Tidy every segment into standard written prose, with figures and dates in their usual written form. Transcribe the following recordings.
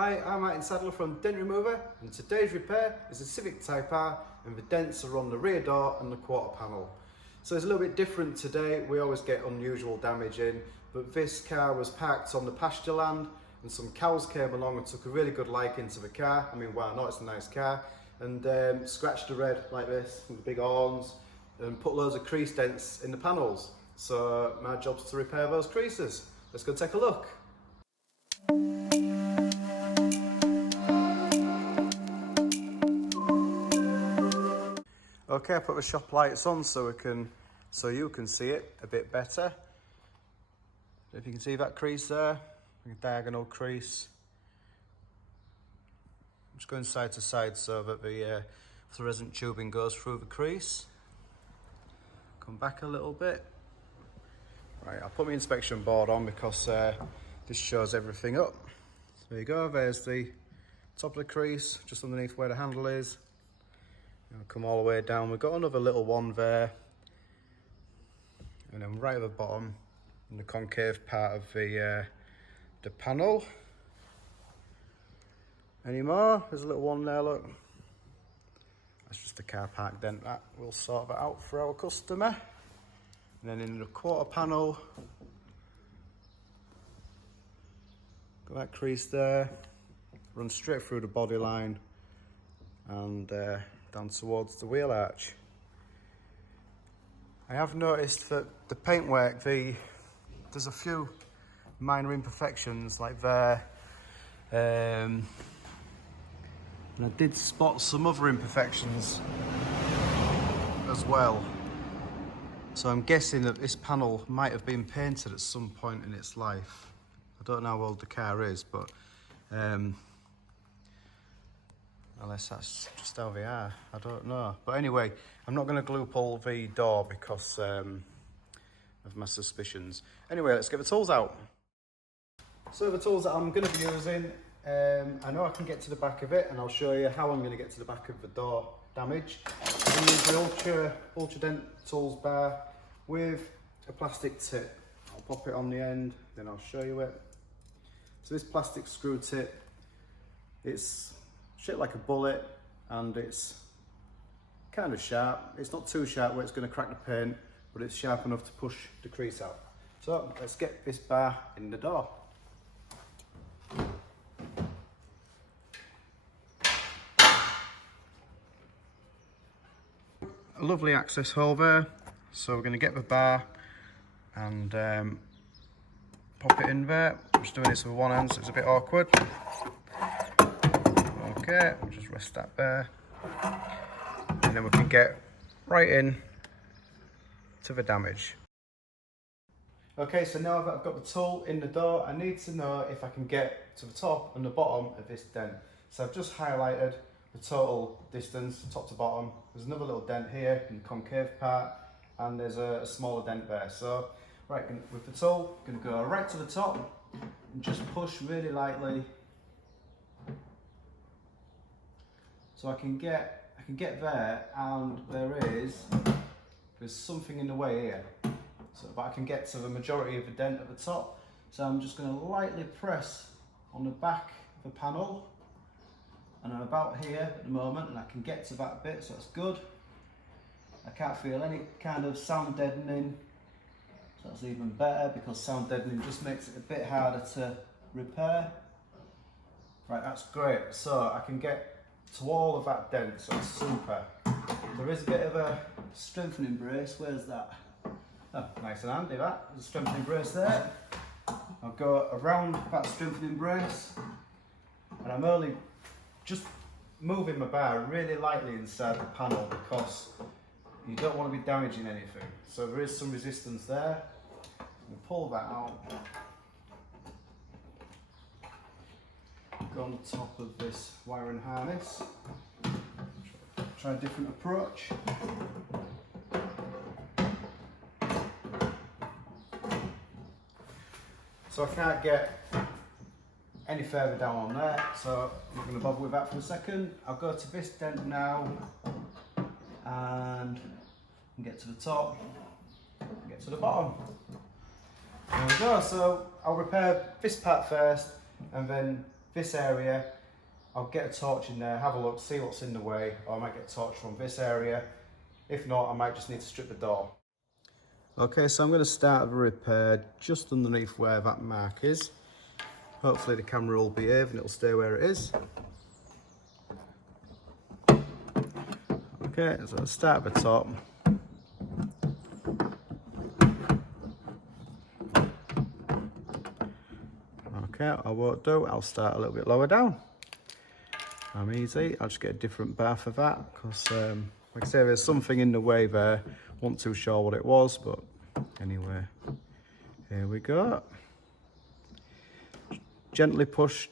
Hi, I'm Sadler from Dent-Remover, and today's repair is a Civic Type R, and the dents are on the rear door and the quarter panel. So it's a little bit different today. We always get unusual damage in, but this car was parked on the pasture land and some cows came along and took a really good liking to the car. I mean, why not? It's a nice car. And scratched the red like this with the big horns and put loads of crease dents in the panels. So my job's to repair those creases. Let's go take a look. Okay, I put the shop lights on so you can see it a bit better. If you can see that crease there, a diagonal crease. I'm just going side to side so that the fluorescent tubing goes through the crease. Come back a little bit. Right, I'll put my inspection board on because this shows everything up. So there you go, there's the top of the crease, just underneath where the handle is. I'll come all the way down. We've got another little one there, and then right at the bottom in the concave part of the panel. Any more? There's a little one there, look. That's just a car park dent. That we'll sort that out for our customer. And then in the quarter panel, got that crease there, runs straight through the body line and down towards the wheel arch. I have noticed that the paintwork, there's a few minor imperfections like there, and I did spot some other imperfections as well. So I'm guessing that this panel might have been painted at some point in its life. I don't know how old the car is, but unless that's just how they are, I don't know. But anyway, I'm not going to glue pull the door because of my suspicions. Anyway, let's get the tools out. So the tools that I'm going to be using, I know I can get to the back of it, and I'll show you how I'm going to get to the back of the door damage. I use the Ultra Dent tools bar with a plastic tip. I'll pop it on the end, then I'll show you it. So this plastic screw tip, it's shaped like a bullet and it's kind of sharp. It's not too sharp where it's going to crack the paint, but it's sharp enough to push the crease out. So let's get this bar in the door. A lovely access hole there, so we're going to get the bar and pop it in there. I'm just doing this with one hand so it's a bit awkward. Okay, we'll just rest that there, and then we can get right in to the damage. Okay, so now that I've got the tool in the door, I need to know if I can get to the top and the bottom of this dent. So I've just highlighted the total distance, top to bottom. There's another little dent here in the concave part, and there's a smaller dent there. So, right, with the tool, I'm going to go right to the top and just push really lightly. So I can get there, and there's something in the way here. So, but I can get to the majority of the dent at the top. So I'm just going to lightly press on the back of the panel. And I'm about here at the moment, and I can get to that bit, so that's good. I can't feel any kind of sound deadening, so that's even better, because sound deadening just makes it a bit harder to repair. Right, that's great. So I can get to all of that dent, so it's super. There is a bit of a strengthening brace. Where's that? Oh, nice and handy that. There's a strengthening brace there. I'll go around that strengthening brace, and I'm only just moving my bar really lightly inside the panel because you don't want to be damaging anything. So there is some resistance there. We'll pull that out. Go on the top of this wiring harness. Try a different approach. So I can't get any further down on there, so I'm not going to bother with that for a second. I'll go to this dent now and get to the top, get to the bottom. There we go. So I'll repair this part first, and then this area, I'll get a torch in there, have a look, see what's in the way, or I might get a torch from this area. If not, I might just need to strip the door. Okay, so I'm going to start the repair just underneath where that mark is. Hopefully the camera will behave and it'll stay where it is. Okay, so I'll start at the top. Okay, I won't do, I'll start a little bit lower down. I'm easy, I'll just get a different bar for that, because like I say, there's something in the way there. Wasn't too sure what it was, but anyway, here we go. Gently push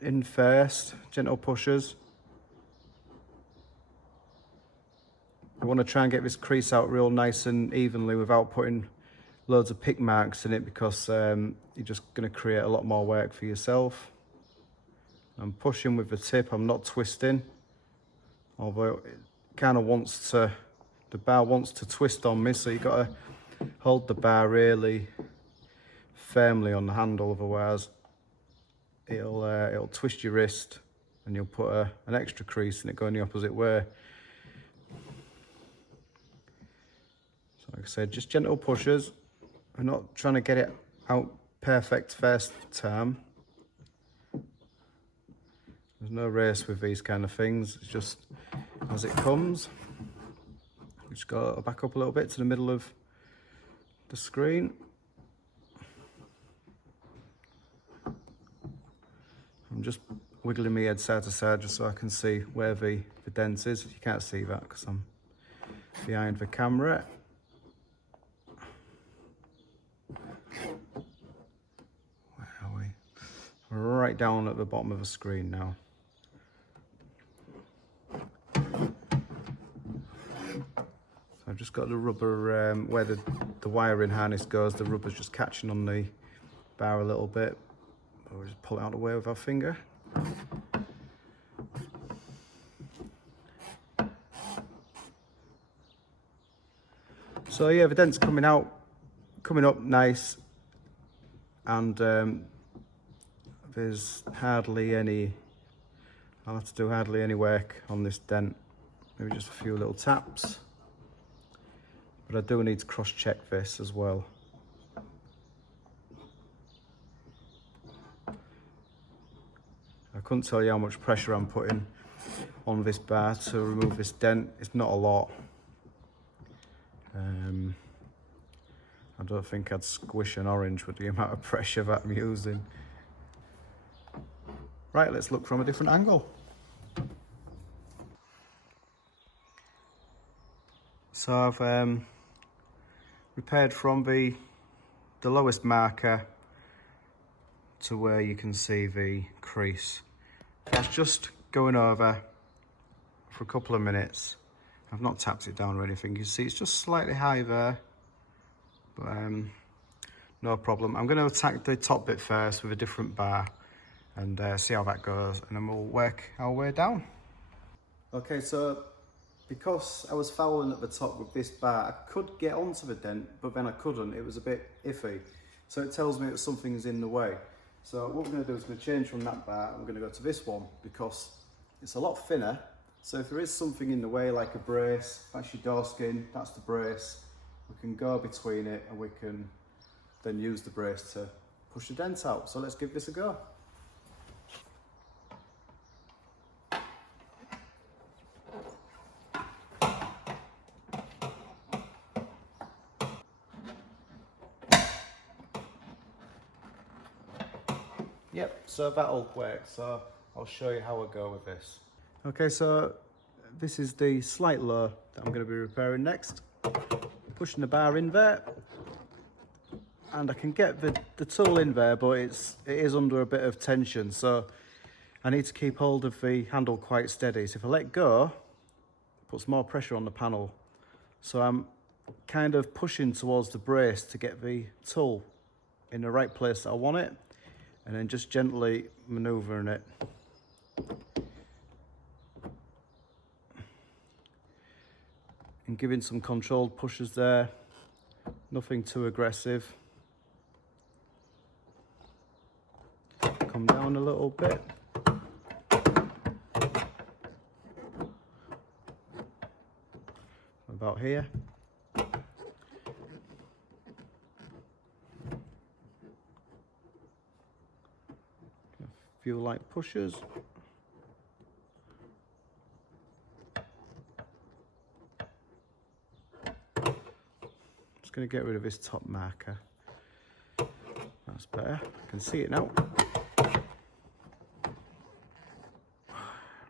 in first, gentle pushes. We want to try and get this crease out real nice and evenly without putting loads of pick marks in it, because you're just going to create a lot more work for yourself. I'm pushing with the tip, I'm not twisting, although it kind of wants to, the bar wants to twist on me, so you've got to hold the bar really firmly on the handle, otherwise it'll twist your wrist and you'll put an extra crease in it going the opposite way. So like I said, just gentle pushes. I'm not trying to get it out perfect first time. There's no race with these kind of things, it's just as it comes. Just go back up a little bit to the middle of the screen. I'm just wiggling my head side to side just so I can see where the dent is. You can't see that because I'm behind the camera. Where are we? We're right down at the bottom of the screen now. I've just got the rubber where the wiring harness goes, the rubber's just catching on the bar a little bit. We'll just pull it out of the way with our finger. So yeah, the dent's coming up nice, and there's hardly any, I'll have to do hardly any work on this dent, maybe just a few little taps. But I do need to cross-check this as well. I couldn't tell you how much pressure I'm putting on this bar to remove this dent. It's not a lot. I don't think I'd squish an orange with the amount of pressure that I'm using. Right, let's look from a different angle. So I've repaired from the lowest marker to where you can see the crease. That's just going over for a couple of minutes. I've not tapped it down or anything. You see it's just slightly high there, but no problem. I'm going to attack the top bit first with a different bar and see how that goes, and then we'll work our way down. Okay, so because I was fouling at the top with this bar, I could get onto the dent, but then I couldn't. It was a bit iffy. So it tells me that something's in the way. So what we're going to do is we're going to change from that bar and we're going to go to this one because it's a lot thinner. So if there is something in the way, like a brace, that's your door skin, that's the brace, we can go between it and we can then use the brace to push the dent out. So let's give this a go. Yep, so that'll work. So I'll show you how I go with this. Okay, so this is the slight low that I'm going to be repairing next. Pushing the bar in there, and I can get the tool in there, but it is under a bit of tension, so I need to keep hold of the handle quite steady. So if I let go, it puts more pressure on the panel. So I'm kind of pushing towards the brace to get the tool in the right place that I want it, and then just gently manoeuvring it. And giving some controlled pushes there, nothing too aggressive. come down a little bit. About here. A few light pushes. Just going to get rid of this top marker. That's better. I can see it now.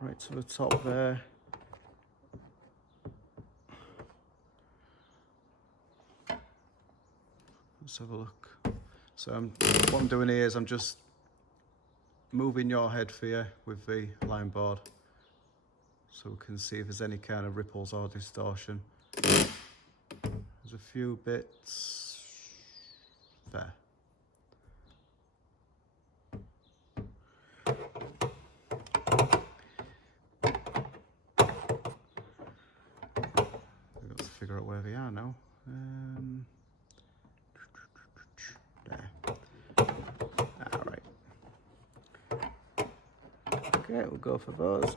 Right to the top there. Let's have a look. So what I'm doing here is I'm just moving your head for you with the line board so we can see if there's any kind of ripples or distortion. There's a few bits there. We've got to figure out where they are now. There. Alright. Okay, we'll go for those.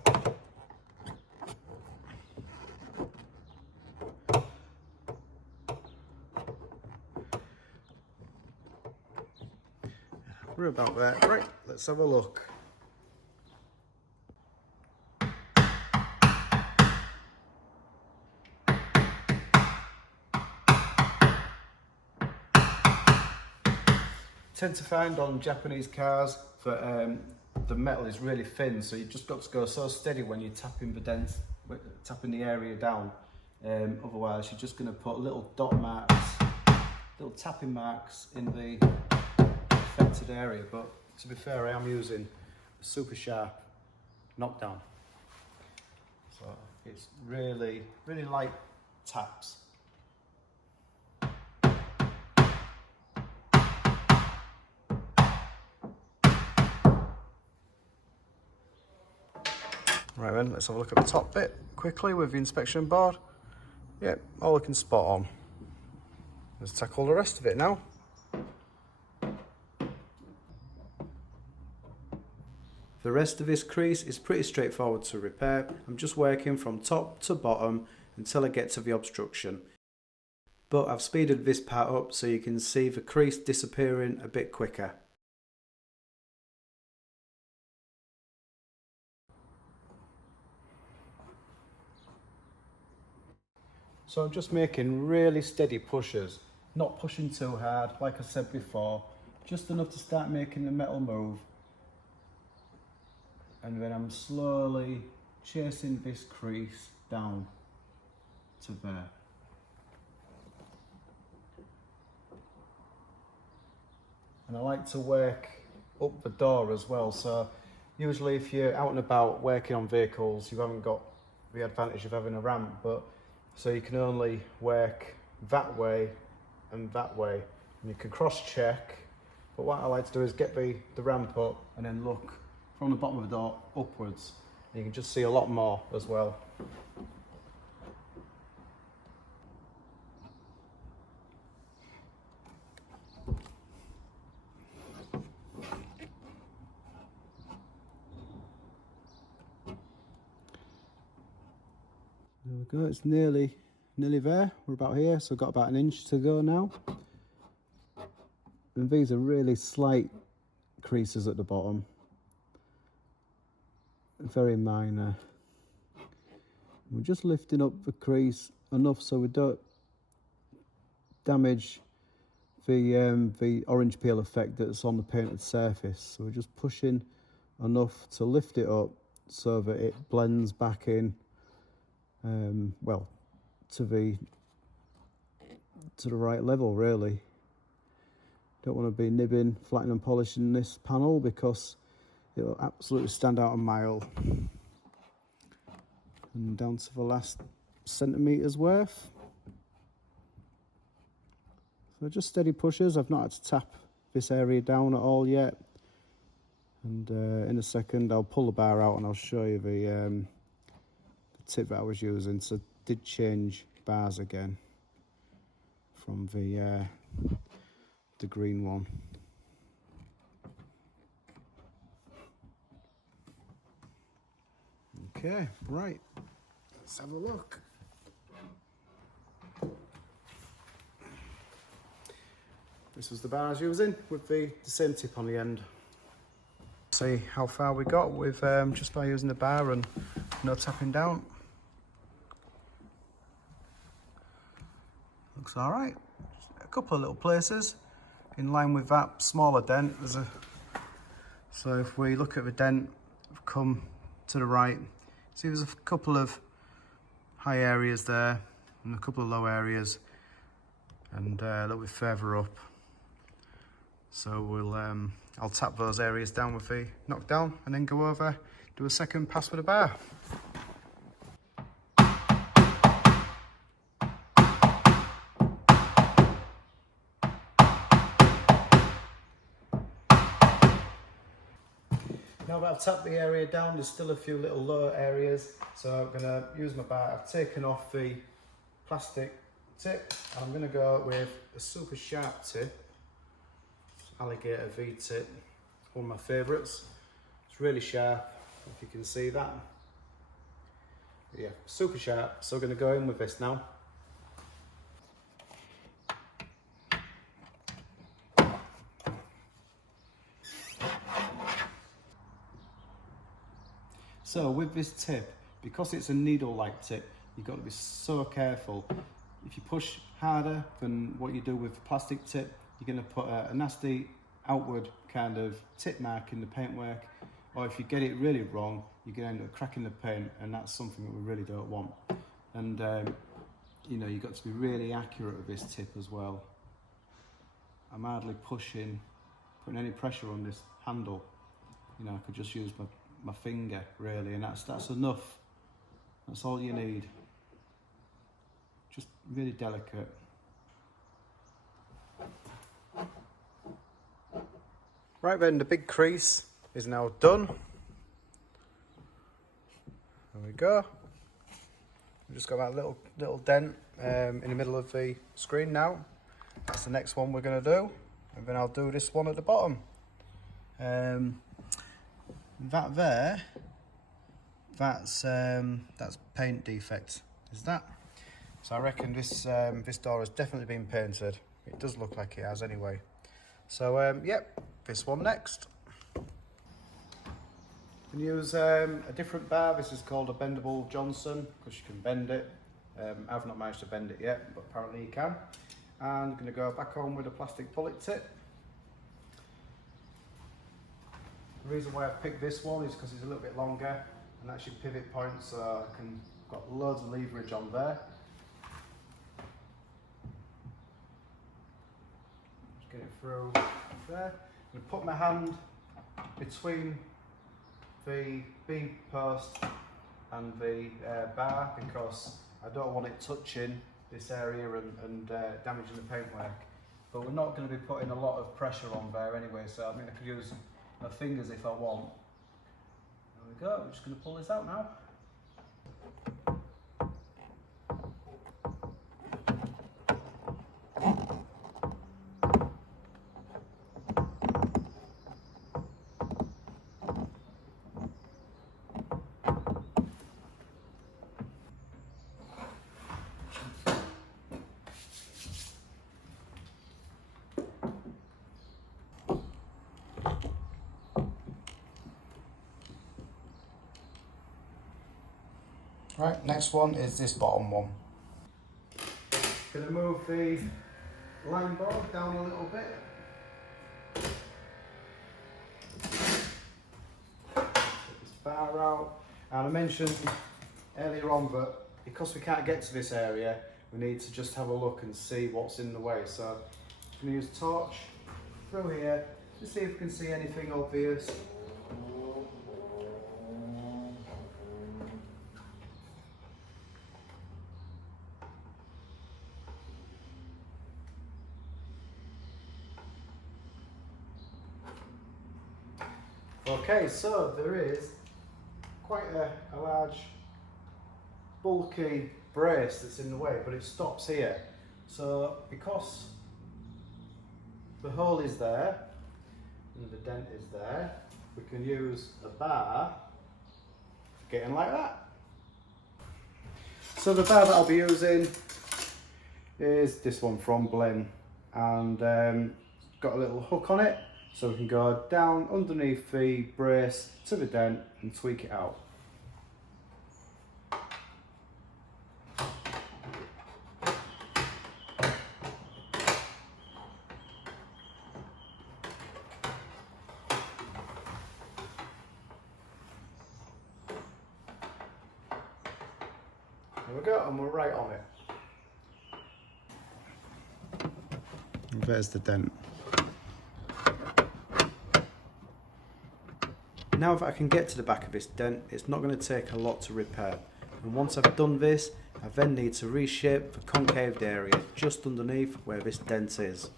We're about there. Right, let's have a look. Tend to find on Japanese cars that the metal is really thin, so you've just got to go so steady when you're tapping the dent, tapping the area down. Otherwise, you're just going to put little dot marks, little tapping marks in the affected area. But to be fair, I am using a super sharp knockdown, so it's really, really light taps. Right then, let's have a look at the top bit quickly with the inspection board. Yep, all looking spot on. Let's tackle the rest of it now. The rest of this crease is pretty straightforward to repair. I'm just working from top to bottom until I get to the obstruction. But I've speeded this part up so you can see the crease disappearing a bit quicker. So I'm just making really steady pushes, not pushing too hard, like I said before, just enough to start making the metal move. And then I'm slowly chasing this crease down to there. And I like to work up the door as well, so usually if you're out and about working on vehicles, you haven't got the advantage of having a ramp, but so you can only work that way and that way, and you can cross-check. But what I like to do is get the ramp up and then look from the bottom of the door upwards. And you can just see a lot more as well. There we go, it's nearly there. We're about here, so I've got about an inch to go now. And these are really slight creases at the bottom. Very minor. We're just lifting up the crease enough so we don't damage the orange peel effect that's on the painted surface. So we're just pushing enough to lift it up so that it blends back in, well, to the right level really. Don't want to be nibbing, flattening and polishing this panel because it will absolutely stand out a mile. And down to the last centimetres worth. So just steady pushes. I've not had to tap this area down at all yet. And in a second I'll pull the bar out and I'll show you the tip that I was using. So I did change bars again from the green one. Okay, right, let's have a look. This was the bar I was using with the same tip on the end. See how far we got with just by using the bar and no tapping down. Looks all right. Just a couple of little places in line with that smaller dent. So if we look at the dent, come to the right, see there's a couple of high areas there and a couple of low areas, and a little bit further up. So we'll I'll tap those areas down with the knockdown and then go over, do a second pass with a bar. Now that I've tapped the area down, there's still a few little lower areas, so I'm going to use my bar. I've taken off the plastic tip and I'm going to go with a super sharp tip, alligator V-tip, one of my favourites. It's really sharp, if you can see that. Yeah, super sharp, so I'm going to go in with this now. So with this tip, because it's a needle-like tip, you've got to be so careful. If you push harder than what you do with the plastic tip, you're going to put a nasty outward kind of tip mark in the paintwork, or if you get it really wrong, you're going to end up cracking the paint, and that's something that we really don't want. And you know, you've got to be really accurate with this tip as well. I'm hardly putting any pressure on this handle. You know, I could just use my finger really, and that's enough. That's all you need. Just really delicate. Right then, the big crease is now done. There we go. We've just got that little dent in the middle of the screen now. That's the next one we're going to do, and then I'll do this one at the bottom. That there, that's paint defect, is that? So I reckon this door has definitely been painted. It does look like it has anyway. So yep, this one next. You can use a different bar. This is called a Bendable Johnson because you can bend it. I've not managed to bend it yet, but apparently you can. And I'm going to go back on with a plastic bullet tip. The reason why I've picked this one is because it's a little bit longer and actually pivot point, so I can got loads of leverage on there. Just get it through there. I'm going to put my hand between the beam post and the bar because I don't want it touching this area and damaging the paintwork. But we're not going to be putting a lot of pressure on there anyway, so I mean I could use my fingers if I want. There we go, we're just going to pull this out now. Right, next one is this bottom one. Going to move the line board down a little bit. Take this bar out. And I mentioned earlier on that because we can't get to this area, we need to just have a look and see what's in the way. So I'm going to use torch through here to see if we can see anything obvious. Okay, so there is quite a large bulky brace that's in the way, but it stops here. So because the hole is there and the dent is there, we can use a bar getting like that. So the bar that I'll be using is this one from Blinn, and got a little hook on it so we can go down underneath the brace to the dent and tweak it out. There we go, and we're right on it. And there's the dent. Now if I can get to the back of this dent, it's not going to take a lot to repair. And once I've done this, I then need to reshape the concaved area just underneath where this dent is.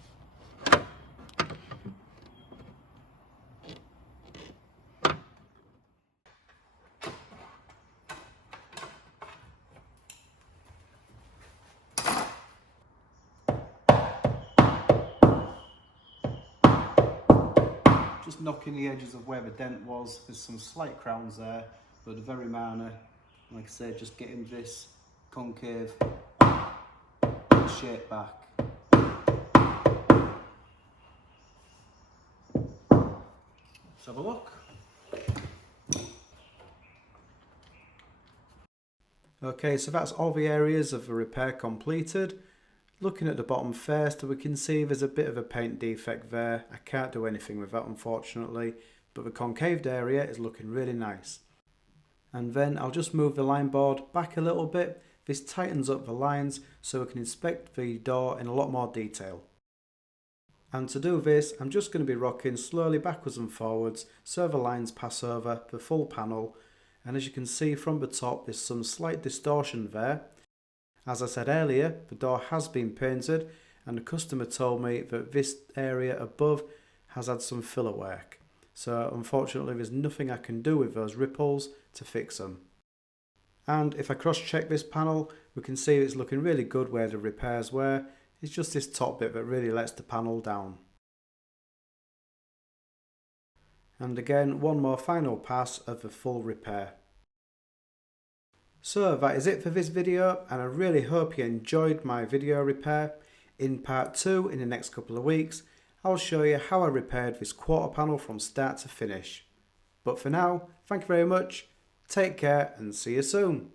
Just knocking the edges of where the dent was. There's some slight crowns there, but they're very minor. Like I said, just getting this concave shape back. Let's have a look. Okay, so that's all the areas of the repair completed. Looking at the bottom first, we can see there's a bit of a paint defect there. I can't do anything with that unfortunately, but the concaved area is looking really nice. And then I'll just move the line board back a little bit. This tightens up the lines so we can inspect the door in a lot more detail. And to do this, I'm just going to be rocking slowly backwards and forwards so the lines pass over the full panel. And as you can see from the top, there's some slight distortion there. As I said earlier, the door has been painted and the customer told me that this area above has had some filler work. So unfortunately there's nothing I can do with those ripples to fix them. And if I cross-check this panel, we can see it's looking really good where the repairs were. It's just this top bit that really lets the panel down. And again, one more final pass of the full repair. So that is it for this video, and I really hope you enjoyed my video repair. In part 2, in the next couple of weeks, I'll show you how I repaired this quarter panel from start to finish. But for now, thank you very much, take care and see you soon.